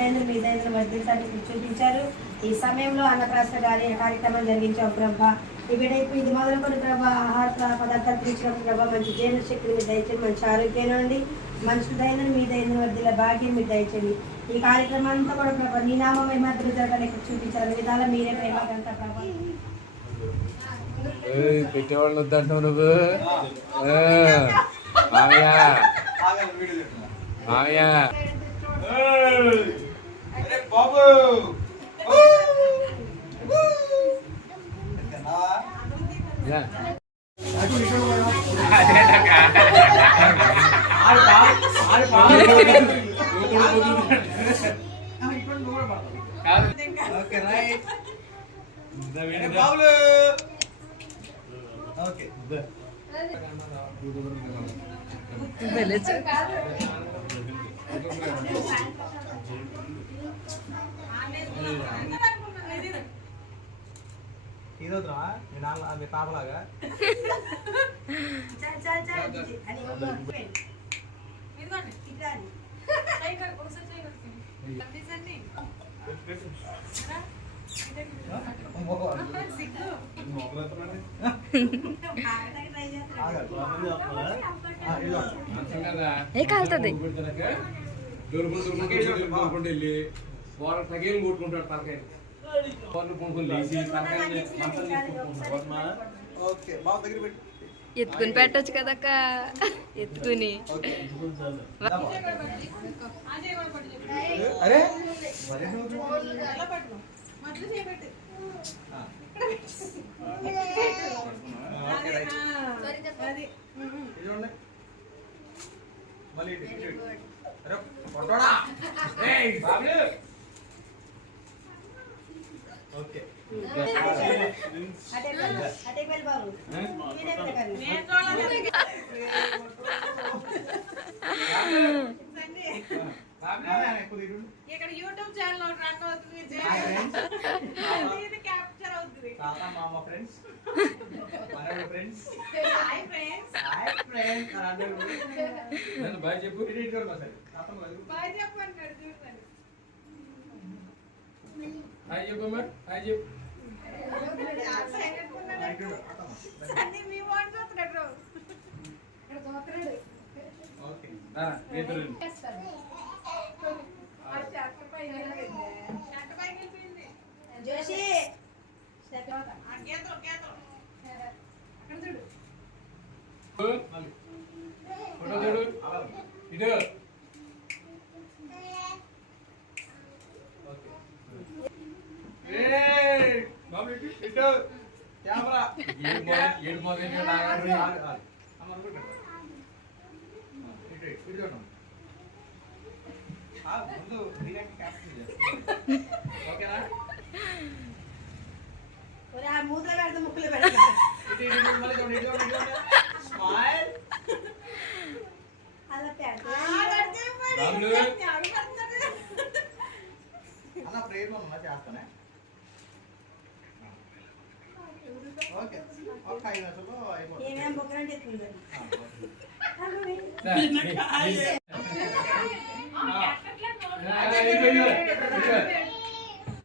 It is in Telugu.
దైన మీ దైన వర్ధించడానికి చూపించారు. ఈ సమయంలో అన్నప్రాసన కార్యక్రమం జరిగించాం ప్రభా. ఈ బిడ్డకు ఇది మొదలుకొని ప్రభా ఆహార పదార్థాలు తీర్చినప్పుడు ప్రభా మంచి జీర్ణ శక్తిని మీరు దయచేయండి, మంచి ఆరోగ్యం నుండి మంచి దైన మీ దైన వర్ధిల భాగ్యం మీరు దయచేయండి. ఈ కార్యక్రమం అంతా కూడా ప్రభా నీ నామం ఏమాత్రం జరగడానికి చూపించారు విధాలు మీరే ప్రేమకంతా ప్రభా. పెట్టేవాళ్ళు వద్దంటావు నువ్వు మామయ్య మామయ్య బాబు బాబులు ఓకే ఇదొద్దురా మీ నాన్న మీ పాపలాగా కాలుతుంది వెళ్ళి వాళ్ళ తగేలు కొట్టుకుంటాడు తలకాయ వాళ్ళు కొనుక్కొని లేచి ఓకే బాబు దగ్గర పెట్టు ఎత్తుకుని పెట్టచ్చు కదక్క ఎత్తుకుని అరే మళ్ళీ ఓకే ఇక్కడ యూట్యూబ్ ఛానల్ రన్ అవుతుంది, క్యాప్చర్ అవుతుంది. మామ friends friends hi friends, bye చెప్పు బాయ్ చెప్పండి చూడండి. హాయ్ చెప్పు మరి హాయ్ చెప్పు అన్ని మీ వాడు చూస్తున్నాడు. ఓకే జోషి చూడు ఇటు బాబు ఇటు కెమెరా ఏడు మొదలు ముందు డైరెక్ట్ క్యాప్చర్ ఓకేనా మూతలు పెడితే ముక్కులు పెడతా స్మైల్ అలా పెడతా అన్న ప్రేమ ఉన్నా చేస్తానే ఓకే ఒక 5 నిమిషాలు అయిపోతుంది ఏమేం బొక్కలంటే ఎత్తుంది.